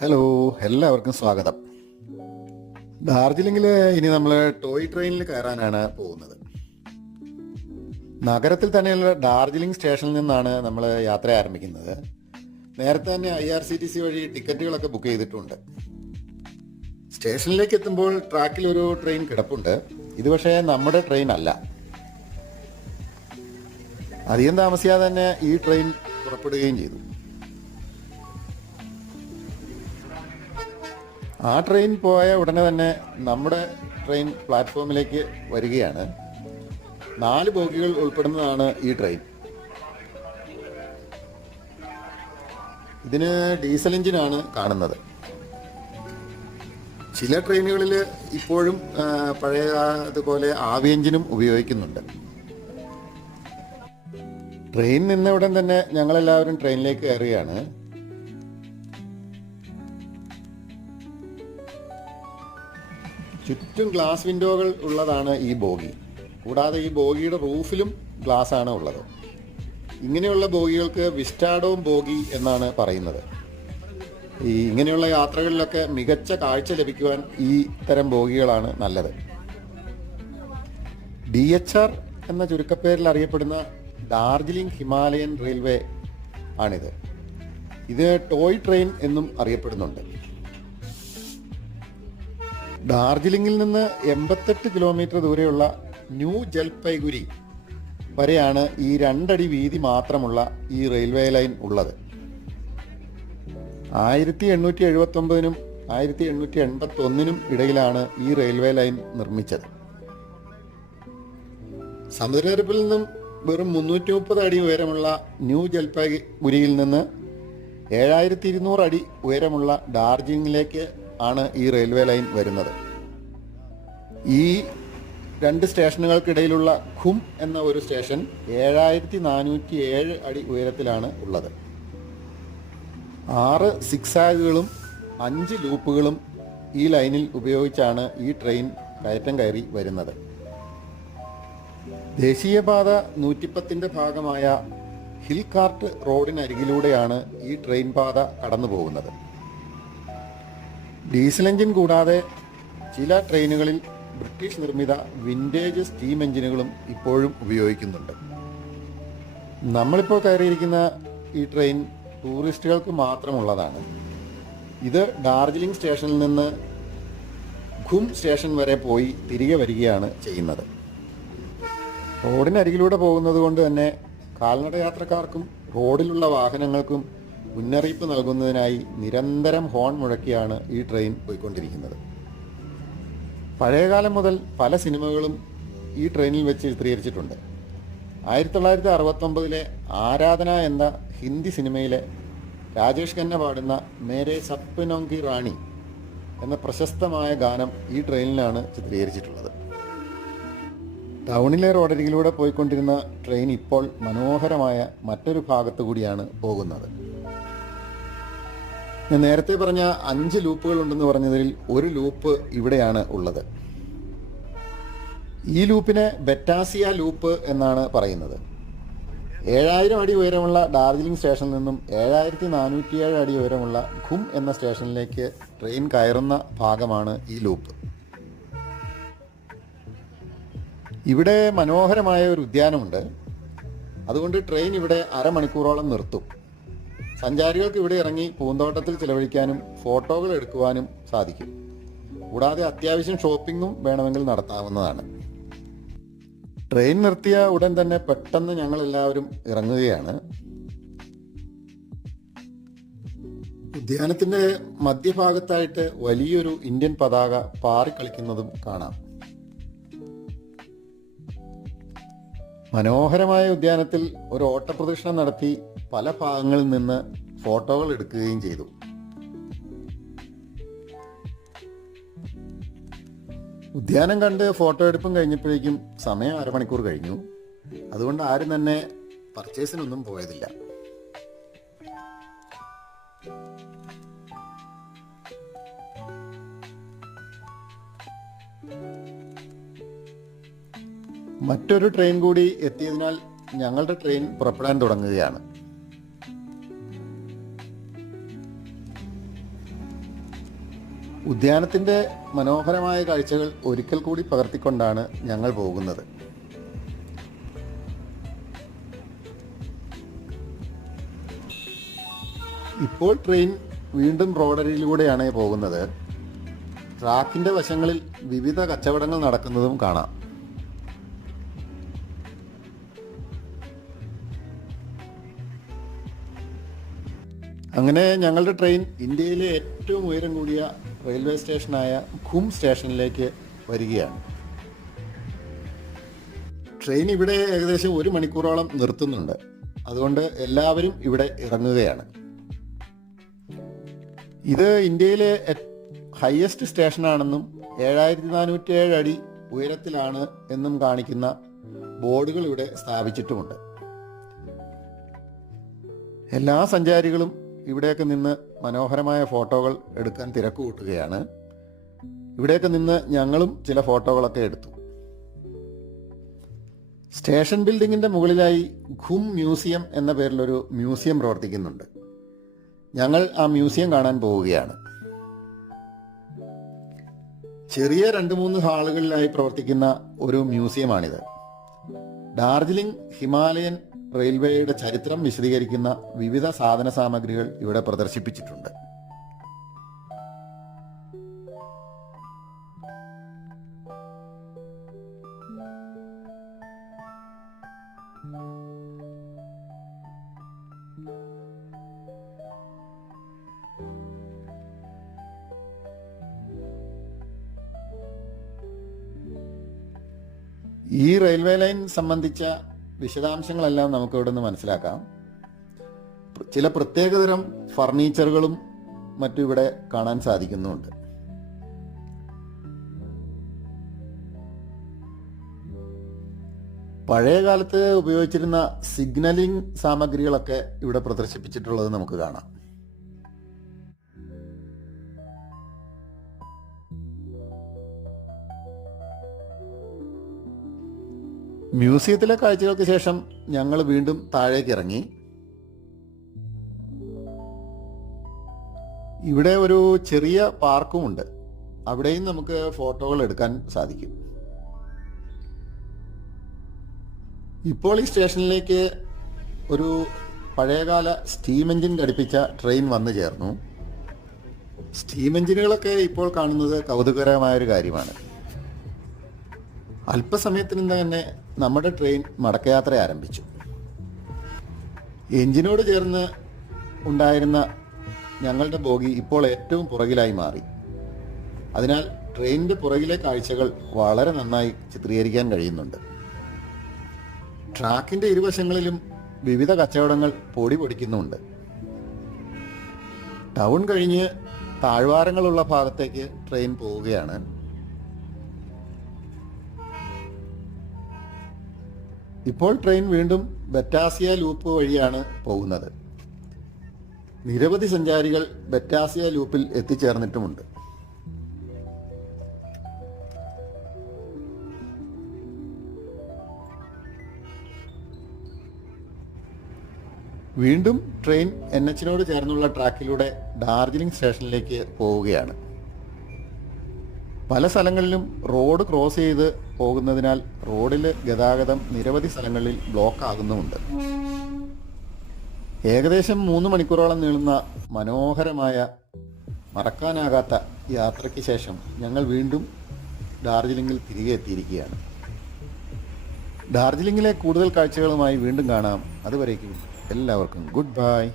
Hello എല്ലാവർക്കും സ്വാഗതം. ഡാർജിലിംഗിൽ ഇനി നമ്മൾ ടോയ് ട്രെയിനിൽ കയറാനാണ് പോകുന്നത്. നഗരത്തിൽ തന്നെയുള്ള ഡാർജിലിംഗ് സ്റ്റേഷനിൽ നിന്നാണ് നമ്മൾ യാത്ര ആരംഭിക്കുന്നത്. നേരത്തെ തന്നെ I R C T C വഴി ടിക്കറ്റുകളൊക്കെ ബുക്ക് ചെയ്തിട്ടുണ്ട്. സ്റ്റേഷനിലേക്ക് എത്തുമ്പോൾ ട്രാക്കിൽ ഒരു ട്രെയിൻ കിടപ്പുണ്ട്. ഇത് പക്ഷേ നമ്മുടെ ട്രെയിൻ അല്ല. അധികം താമസിയാതെ തന്നെ ഈ ട്രെയിൻ പുറപ്പെടുകയും ചെയ്തു. ആ ട്രെയിൻ പോയ ഉടനെ തന്നെ നമ്മുടെ ട്രെയിൻ പ്ലാറ്റ്ഫോമിലേക്ക് വരികയാണ്. നാല് ബോഗികൾ ഉൾപ്പെടുന്നതാണ് ഈ ട്രെയിൻ ഇതിന് ഡീസൽ എഞ്ചിനാണ് കാണുന്നത്. ചില ട്രെയിനുകളിൽ ഇപ്പോഴും പഴയ അതുപോലെ ആവി എഞ്ചിനും ഉപയോഗിക്കുന്നുണ്ട്. ട്രെയിൻ നിന്ന ഉടൻ തന്നെ ഞങ്ങളെല്ലാവരും ട്രെയിനിലേക്ക് കയറുകയാണ്. ചുറ്റും ഗ്ലാസ് വിൻഡോകൾ ഉള്ളതാണ് ഈ ബോഗി. കൂടാതെ ഈ ബോഗിയുടെ റൂഫിലും ഗ്ലാസ് ആണ് ഉള്ളത്. ഇങ്ങനെയുള്ള ബോഗികൾക്ക് വിസ്റ്റാഡോം ബോഗി എന്നാണ് പറയുന്നത്. ഈ ഇങ്ങനെയുള്ള യാത്രകളിലൊക്കെ മികച്ച കാഴ്ച ലഭിക്കുവാൻ ഈ തരം ബോഗികളാണ് നല്ലത്. ഡി എച്ച് ആർ എന്ന ചുരുക്കപ്പേരിൽ അറിയപ്പെടുന്ന ഡാർജിലിംഗ് ഹിമാലയൻ റെയിൽവേ ആണിത്. ഇത് ടോയ് ട്രെയിൻ എന്നും അറിയപ്പെടുന്നുണ്ട്. ഡാർജിലിംഗിൽ നിന്ന് എൺപത്തെട്ട് കിലോമീറ്റർ ദൂരെയുള്ള ന്യൂ ജൽപൈഗുരി വരെയാണ് ഈ രണ്ടടി വീതി മാത്രമുള്ള ഈ റെയിൽവേ ലൈൻ ഉള്ളത്. ആയിരത്തി എണ്ണൂറ്റി എഴുപത്തി ഒമ്പതിനും ആയിരത്തി എണ്ണൂറ്റി എൺപത്തി ഒന്നിനും ഇടയിലാണ് ഈ റെയിൽവേ ലൈൻ നിർമ്മിച്ചത്. സമുദ്രനിരപ്പിൽ നിന്നും വെറും മുന്നൂറ്റി മുപ്പത് അടി ഉയരമുള്ള ന്യൂ ജൽപൈഗുരിയിൽ നിന്ന് ഏഴായിരത്തി ഇരുന്നൂറ് അടി ഉയരമുള്ള ഡാർജിലിംഗിലേക്ക് ആണ് ഈ റെയിൽവേ ലൈൻ വരുന്നത്. ഈ രണ്ട് സ്റ്റേഷനുകൾക്കിടയിലുള്ള ഖും എന്ന ഒരു സ്റ്റേഷൻ ഏഴായിരത്തി നാനൂറ്റി ഏഴ് അടി ഉയരത്തിലാണ് ഉള്ളത്. ആറ് സിക്സാഗുകളും അഞ്ച് ലൂപ്പുകളും ഈ ലൈനിൽ ഉപയോഗിച്ചാണ് ഈ ട്രെയിൻ കയറ്റം കയറി വരുന്നത്. ദേശീയപാത നൂറ്റിപ്പത്തിന്റെ ഭാഗമായ ഹിൽ കാർട്ട് റോഡിനരികിലൂടെയാണ് ഈ ട്രെയിൻ പാത കടന്നു പോകുന്നത് ഡീസൽ എഞ്ചിൻ കൂടാതെ ചില ട്രെയിനുകളിൽ ബ്രിട്ടീഷ് നിർമ്മിത വിന്റേജ് സ്റ്റീം എഞ്ചിനുകളും ഇപ്പോഴും ഉപയോഗിക്കുന്നുണ്ട്. നമ്മളിപ്പോൾ കയറിയിരിക്കുന്ന ഈ ട്രെയിൻ ടൂറിസ്റ്റുകൾക്ക് മാത്രമുള്ളതാണ്. ഇത് ഡാർജിലിംഗ് സ്റ്റേഷനിൽ നിന്ന് ഖും സ്റ്റേഷൻ വരെ പോയി തിരികെ വരികയാണ് ചെയ്യുന്നത്. റോഡിനരികിലൂടെ പോകുന്നത് കൊണ്ട് തന്നെ കാൽനട യാത്രക്കാർക്കും റോഡിലുള്ള വാഹനങ്ങൾക്കും മുന്നറിയിപ്പ് നൽകുന്നതിനായി നിരന്തരം ഹോൺ മുഴക്കിയാണ് ഈ ട്രെയിൻ പോയിക്കൊണ്ടിരിക്കുന്നത്. പഴയകാലം മുതൽ പല സിനിമകളും ഈ ട്രെയിനിൽ വെച്ച് ചിത്രീകരിച്ചിട്ടുണ്ട്. ആയിരത്തി തൊള്ളായിരത്തി അറുപത്തൊമ്പതിലെ ആരാധന എന്ന ഹിന്ദി സിനിമയിലെ രാജേഷ് ഖന്ന പാടുന്ന മേരെ സപ്നോങ്കി റാണി എന്ന പ്രശസ്തമായ ഗാനം ഈ ട്രെയിനിലാണ് ചിത്രീകരിച്ചിട്ടുള്ളത്. ടൗണിലെ റോഡരികിലൂടെ പോയിക്കൊണ്ടിരുന്ന ട്രെയിൻ ഇപ്പോൾ മനോഹരമായ മറ്റൊരു ഭാഗത്തു കൂടിയാണ് പോകുന്നത്. ഞാൻ നേരത്തെ പറഞ്ഞ അഞ്ച് ലൂപ്പുകൾ ഉണ്ടെന്ന് പറഞ്ഞതിൽ ഒരു ലൂപ്പ് ഇവിടെയാണ് ഉള്ളത്. ഈ ലൂപ്പിനെ ബെറ്റാസിയ ലൂപ്പ് എന്നാണ് പറയുന്നത്. ഏഴായിരം അടി ഉയരമുള്ള ഡാർജിലിംഗ് സ്റ്റേഷനിൽ നിന്നും ഏഴായിരത്തി നാനൂറ്റിയേഴ് അടി ഉയരമുള്ള ഖും എന്ന സ്റ്റേഷനിലേക്ക് ട്രെയിൻ കയറുന്ന ഭാഗമാണ് ഈ ലൂപ്പ്. ഇവിടെ മനോഹരമായ ഒരു ഉദ്യാനമുണ്ട്. അതുകൊണ്ട് ട്രെയിൻ ഇവിടെ അരമണിക്കൂറോളം നിർത്തും. സഞ്ചാരികൾക്ക് ഇവിടെ ഇറങ്ങി പൂന്തോട്ടത്തിൽ ചിലവഴിക്കാനും ഫോട്ടോകൾ എടുക്കുവാനും സാധിക്കും. കൂടാതെ അത്യാവശ്യം ഷോപ്പിങ്ങും വേണമെങ്കിൽ നടത്താവുന്നതാണ്. ട്രെയിൻ നിർത്തിയ ഉടൻ തന്നെ പെട്ടെന്ന് ഞങ്ങൾ എല്ലാവരും ഇറങ്ങുകയാണ്. ഉദ്യാനത്തിന്റെ മധ്യഭാഗത്തായിട്ട് വലിയൊരു ഇന്ത്യൻ പതാക പാറിക്കളിക്കുന്നതും കാണാം. മനോഹരമായ ഉദ്യാനത്തിൽ ഒരു ഓട്ടപ്രദക്ഷിണം നടത്തി പല ഭാഗങ്ങളിൽ നിന്ന് ഫോട്ടോകൾ എടുക്കുകയും ചെയ്തു. ഉദ്യാനം കണ്ട് ഫോട്ടോ എടുപ്പും കഴിഞ്ഞപ്പോഴേക്കും സമയം അരമണിക്കൂർ കഴിഞ്ഞു. അതുകൊണ്ട് ആരും തന്നെ പർച്ചേസിനൊന്നും പോയതില്ല. മറ്റൊരു ട്രെയിൻ കൂടി എത്തിയതിനാൽ ഞങ്ങളുടെ ട്രെയിൻ പുറപ്പെടാൻ തുടങ്ങുകയാണ്. ഉദ്യാനത്തിന്റെ മനോഹരമായ കാഴ്ചകൾ ഒരിക്കൽ കൂടി പകർത്തിക്കൊണ്ടാണ് ഞങ്ങൾ പോകുന്നത്. ഇപ്പോൾ ട്രെയിൻ വീണ്ടും റോഡരിയിലൂടെയാണ് പോകുന്നത്. ട്രാക്കിന്റെ വശങ്ങളിൽ വിവിധ കച്ചവടങ്ങൾ നടക്കുന്നതും കാണാം. അങ്ങനെ ഞങ്ങളുടെ ട്രെയിൻ ഇന്ത്യയിലെ ഏറ്റവും ഉയരം കൂടിയ റെയിൽവേ സ്റ്റേഷനായ ഖും സ്റ്റേഷനിലേക്ക് വരികയാണ്. ട്രെയിൻ ഇവിടെ ഏകദേശം ഒരു മണിക്കൂറോളം നിർത്തുന്നുണ്ട്. അതുകൊണ്ട് എല്ലാവരും ഇവിടെ ഇറങ്ങുകയാണ്. ഇത് ഇന്ത്യയിലെ ഹയസ്റ്റ് സ്റ്റേഷനാണെന്നും ഏഴായിരത്തി നാനൂറ്റി ഏഴ് അടി ഉയരത്തിലാണ് എന്നും കാണിക്കുന്ന ബോർഡുകൾ ഇവിടെ സ്ഥാപിച്ചിട്ടുമുണ്ട്. എല്ലാ സഞ്ചാരികളും ഇവിടെയൊക്കെ നിന്ന് മനോഹരമായ ഫോട്ടോകൾ എടുക്കാൻ തിരക്ക് കൂട്ടുകയാണ്. ഇവിടെയൊക്കെ നിന്ന് ഞങ്ങളും ചില ഫോട്ടോകളൊക്കെ എടുത്തു. സ്റ്റേഷൻ ബിൽഡിങ്ങിന്റെ മുകളിലായി ഖും മ്യൂസിയം എന്ന പേരിലൊരു മ്യൂസിയം പ്രവർത്തിക്കുന്നുണ്ട്. ഞങ്ങൾ ആ മ്യൂസിയം കാണാൻ പോവുകയാണ്. ചെറിയ രണ്ട് മൂന്ന് ഹാളുകളിലായി പ്രവർത്തിക്കുന്ന ഒരു മ്യൂസിയമാണിത്. ഡാർജിലിംഗ് ഹിമാലയൻ റെയിൽവേയുടെ ചരിത്രം വിശദീകരിക്കുന്ന വിവിധ സാധന സാമഗ്രികൾ ഇവിടെ പ്രദർശിപ്പിച്ചിട്ടുണ്ട്. ഈ റെയിൽവേ ലൈൻ സംബന്ധിച്ച വിശദാംശങ്ങളെല്ലാം നമുക്ക് ഇവിടെ നിന്ന് മനസ്സിലാക്കാം. ചില പ്രത്യേകതരം ഫർണിച്ചറുകളും മറ്റും ഇവിടെ കാണാൻ സാധിക്കുന്നുണ്ട്. പഴയ കാലത്ത് ഉപയോഗിച്ചിരുന്ന സിഗ്നലിംഗ് സാമഗ്രികളൊക്കെ ഇവിടെ പ്രദർശിപ്പിച്ചിട്ടുള്ളത് നമുക്ക് കാണാം. മ്യൂസിയത്തിലെ കാഴ്ചകൾക്ക് ശേഷം ഞങ്ങൾ വീണ്ടും താഴേക്ക് ഇറങ്ങി. ഇവിടെ ഒരു ചെറിയ പാർക്കുമുണ്ട്. അവിടെയും നമുക്ക് ഫോട്ടോകൾ എടുക്കാൻ സാധിക്കും. ഇപ്പോൾ ഈ സ്റ്റേഷനിലേക്ക് ഒരു പഴയകാല സ്റ്റീം എഞ്ചിൻ ഘടിപ്പിച്ച ട്രെയിൻ വന്നു ചേർന്നു. സ്റ്റീം എഞ്ചിനുകളൊക്കെ ഇപ്പോൾ കാണുന്നത് കൗതുകകരമായ ഒരു കാര്യമാണ്. അല്പസമയത്തിന് തന്നെ നമ്മുടെ ട്രെയിൻ മടക്കയാത്ര ആരംഭിച്ചു. എഞ്ചിനോട് ചേർന്ന് ഉണ്ടായിരുന്ന ഞങ്ങളുടെ ബോഗി ഇപ്പോൾ ഏറ്റവും പുറകിലായി മാറി. അതിനാൽ ട്രെയിനിന്റെ പുറകിലെ കാഴ്ചകൾ വളരെ നന്നായി ചിത്രീകരിക്കാൻ കഴിയുന്നുണ്ട്. ട്രാക്കിന്റെ ഇരുവശങ്ങളിലും വിവിധ കച്ചവടങ്ങൾ പൊടി പൊടിക്കുന്നുണ്ട്. ടൗൺ കഴിഞ്ഞ് താഴ്വാരങ്ങളുള്ള ഭാഗത്തേക്ക് ട്രെയിൻ പോവുകയാണ്. ഇപ്പോൾ ട്രെയിൻ വീണ്ടും ബറ്റാസിയ ലൂപ്പ് വഴിയാണ് പോകുന്നത്. നിരവധി സഞ്ചാരികൾ ബറ്റാസിയ ലൂപ്പിൽ എത്തിച്ചേർന്നിട്ടുമുണ്ട്. വീണ്ടും ട്രെയിൻ എൻ എച്ചിനോട് ചേർന്നുള്ള ട്രാക്കിലൂടെ ഡാർജിലിംഗ് സ്റ്റേഷനിലേക്ക് പോവുകയാണ്. പല സ്ഥലങ്ങളിലും റോഡ് ക്രോസ് ചെയ്ത് പോകുന്നതിനാൽ റോഡിൽ ഗതാഗതം നിരവധി സ്ഥലങ്ങളിൽ ബ്ലോക്ക് ആകുന്നുമുണ്ട്. ഏകദേശം മൂന്ന് മണിക്കൂറോളം നീളുന്ന മനോഹരമായ മറക്കാനാകാത്ത യാത്രയ്ക്ക് ശേഷം ഞങ്ങൾ വീണ്ടും ഡാർജിലിംഗിൽ തിരികെ എത്തിയിരിക്കുകയാണ്. ഡാർജിലിംഗിലെ കൂടുതൽ കാഴ്ചകളുമായി വീണ്ടും കാണാം. അതുവരേക്കും എല്ലാവർക്കും ഗുഡ് ബൈ.